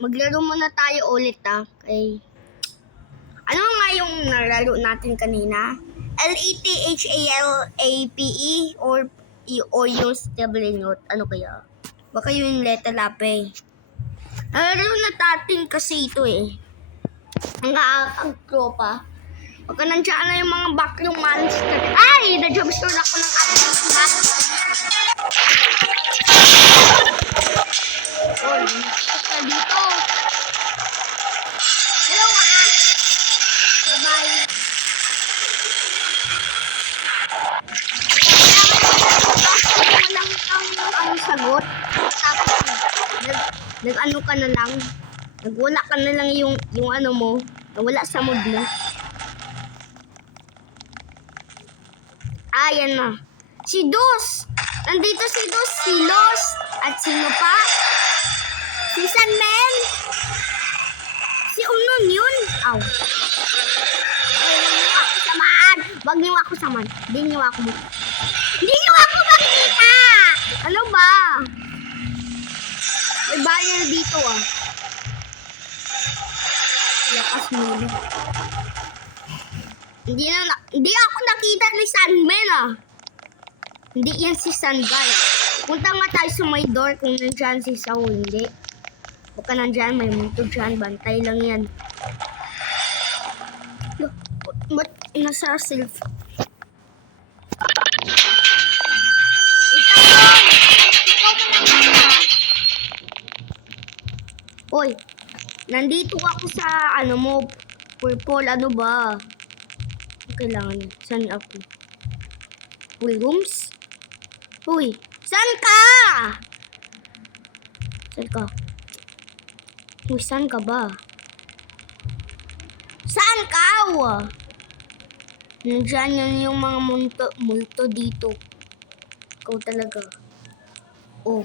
Maglaro muna tayo ulit kay... Ano nga yung nalaro natin kanina? LETHALAPE or yung stable note? Ano kaya? Baka yung letter lape. Nalaro na natin kasi ito ang tropa. Baka nandiyan na yung mga backroom monster. Ay! Na-jumpstone ako ng ating mat. Oh, na dito. Hello bye-bye. Walang ang sagot. Tapos nag-ano ka na lang. Nagwala ka na lang yung ano mo. Nawala sa mood mo. Ayan na. Si Dos. Nandito si Dos. Si Los. At sino pa? Si Sunman. Si Unon yun. Aw. Wag niyo ako saman. Hindi niyo ako makikita. Ano ba? May bayan dito Lakas mo. Hindi ako nakita ni Sunman Hindi yan si Sunguy. Punta nga tayo sa may door kung nandyan si Sao. Hindi. Baka nandyan, may multo dyan. Bantay lang yan. Ba't nasa self? Hoy, nandito ako sa ano mo, purple, ano ba? Kailangan niya. Saan ako? Uy, rooms? Uy, saan ka? Saan ka? Uy, saan ka ba? Saan ka? Nandiyan yan yung mga multo dito. Ikaw talaga. Oh,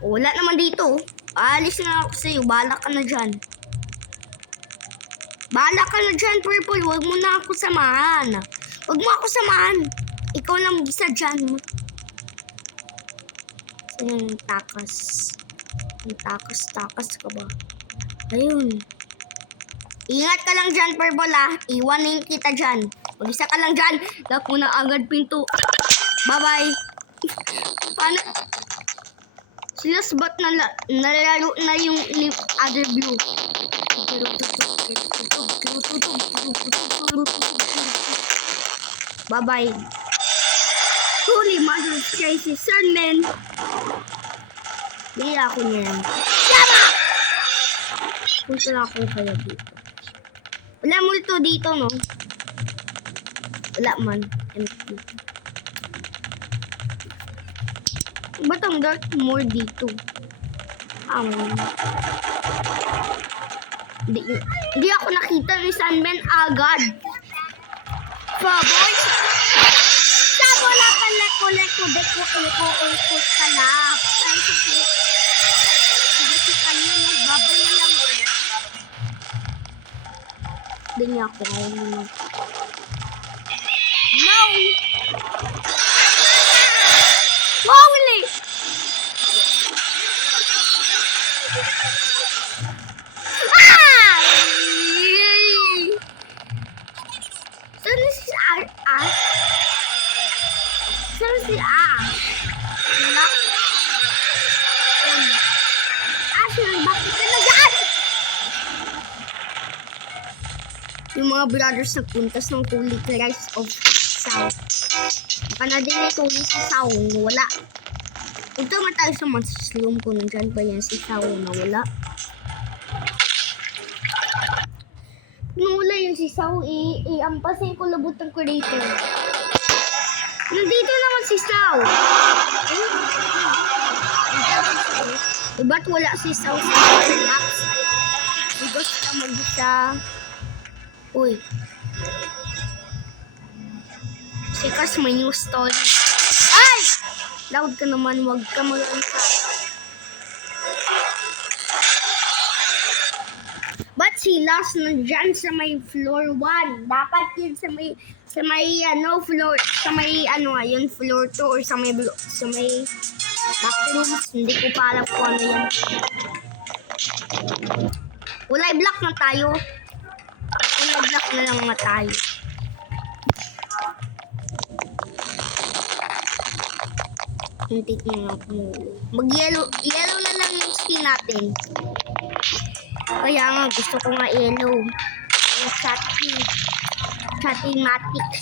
wala naman dito. Alis na ako sa'yo. Bahala ka na dyan. Bahala ka na dyan, Purple. Huwag mo na ako samahan. Huwag mo ako samahan. Ikaw lang mag-isa dyan. Saan yung takas? Yung takas ka ba? Ayun. Ingat ka lang dyan, Purple Iwanin kita dyan. Mag-isa ka lang dyan. Lock mo na agad pinto. Bye-bye. Paano? Sila ba't nalaro na yung other blue? Bye-bye. Holy mother of crazy Sunman. Hindi ako niyan. Yama! Punta na ako kaya dito. Wala multo dito, no? Wala man. Empty. Ba't ang dark more dito? Hindi ako nakita ni Sunman agad. Faboy! Sabo na pala ko ka na. Ay, sige kanina, nagbabay na lang ulit. Hindi niya ako ngayon. No! Holy! Saan si Ash? Saan si Ash? Wala? Ash, bakit ka na dyan? Yung mga brothers nagpuntas ng Holy Christ of Sao. Baka na din ito yung si Sao. Wala. Punta nga tayo sa monster's room kung nandyan ba yan si Sao na wala. Nawala yung si Sao, ampasin ko labot ng creator. Nandito naman si Sao. Ba't wala si Sao sa max? Because ka mag-isa. Uy. Sikas may new story. Ay! Loud ka naman, wag ka mag-ansa. Ba't si Last nandyan sa may floor 1? Dapat yun sa may floor, sa may yun, floor 2 or sa may bathrooms. Hindi ko pa alam kung ano yan. Kulay black na tayo. Kulay black na lang nga tayo. Hintik na lang kumulo. Mag-yellow na lang yung skin natin. Kaya nga, gusto ko nga yellow. Yung Chatimatics.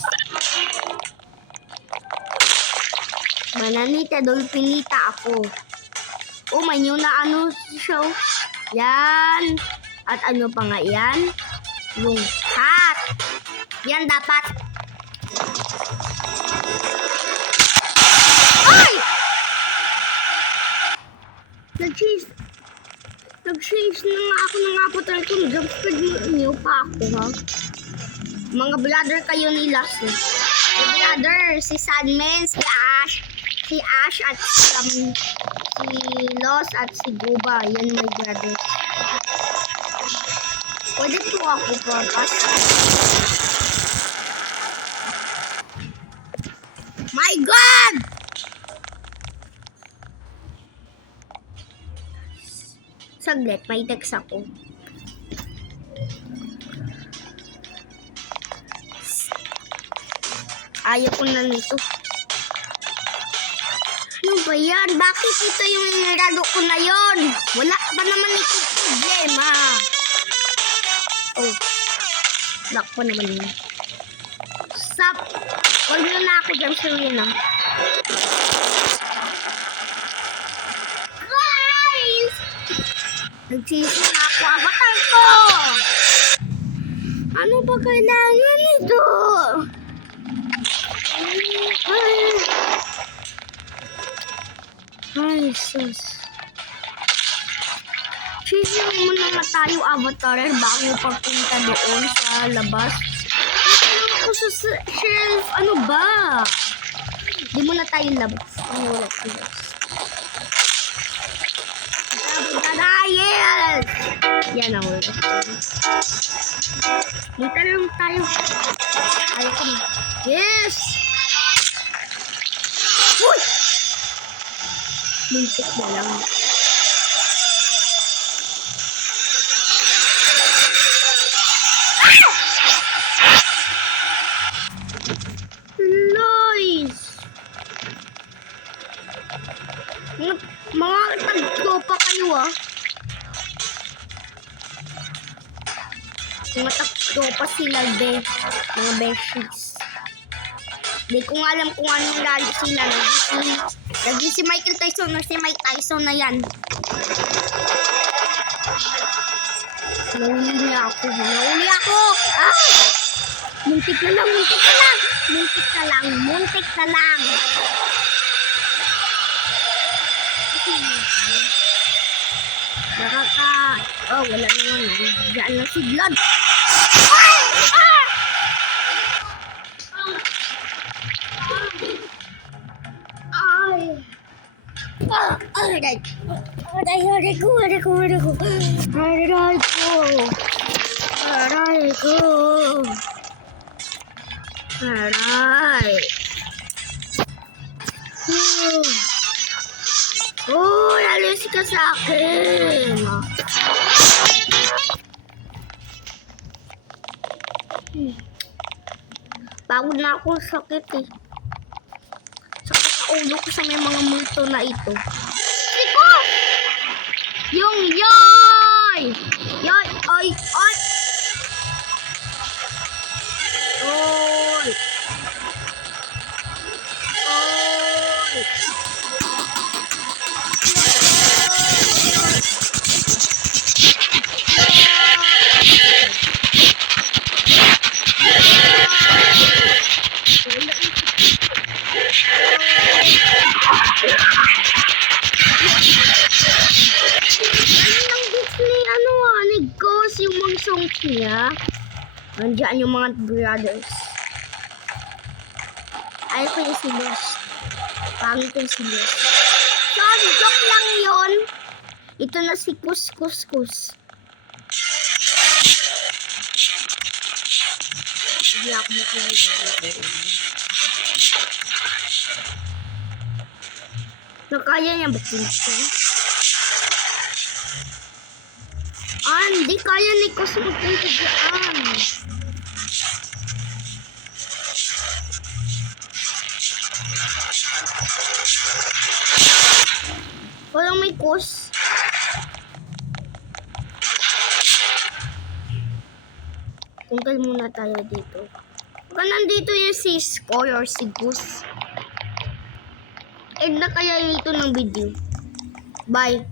Bananita, dolphinita ako. Oh, may new na ano show. Yan. At ano pa nga yan? Yung hat. Yan dapat. Ay! Nag-change na nga ako ng apotal kung jumpscare niyo pa ako, ha? Mga brother kayo nila. Si brother, si Sandman, si Ash at si Los at si Guba. Yan my brothers. Pwede po ako purpose. My God! Saglit, may text ako. Ayaw ko na nito. Ano ba yan? Bakit ito yung nilaro ko na yon? Wala ba naman ito problema? Oh. Lock pa naman yun. Stop. Huwag nyo na ako dyan sa yun ah. Guys! Nagsisi na ako. Avatar ko! Ano ba kailangan ito? Ay, sus. Sisiyo muna nga tayo avatar bago pagpunta doon sa labas. Ano ako sa shelf? Ano ba? Di muna tayo labas. Ano wala tayo. Yes! Yan ang wala. Dito lang tayo. Ayaw ko na. Yes! Uy! Muntik na lang. Nice! Mga tagto pa kayo ah. Mga tagto pa sila be. Mga beshies. Hindi ko nga alam kung anong lalo sila. Lagi si Michael Tyson na si Mike Tyson na yan. Nahuli niya ako. Nahuli ako! Ah! Muntik na lang, muntik na lang! Muntik na lang, muntik na lang! Oh, wala naman. Diyan lang si Blood. Ay! Ah! Aray! Aray ko! Aray ko! Aray ko! Aray ko! Aray ko! Aray! Oh, lalis ka sa akin! Pagod na ako, sakit eh. Sakit sa ulo ko sa may mga multo na ito. Siko! Yung yoy! Yoy! Oy! Oy! Oy! Oy! Niya. Nandiyan yung mga brothers. Ayaw ko yung silos. Pangit yung silos. So, joke lang yun. Ito na si Kus. Hindi ako makinig. Nakaya niya ba pinto? Hindi kaya ni Kus magpunta dyan. Walang may Kus. Tungkol muna tayo dito. Baka nandito yung si Score or si Gus. End na kaya ito ng video. Bye.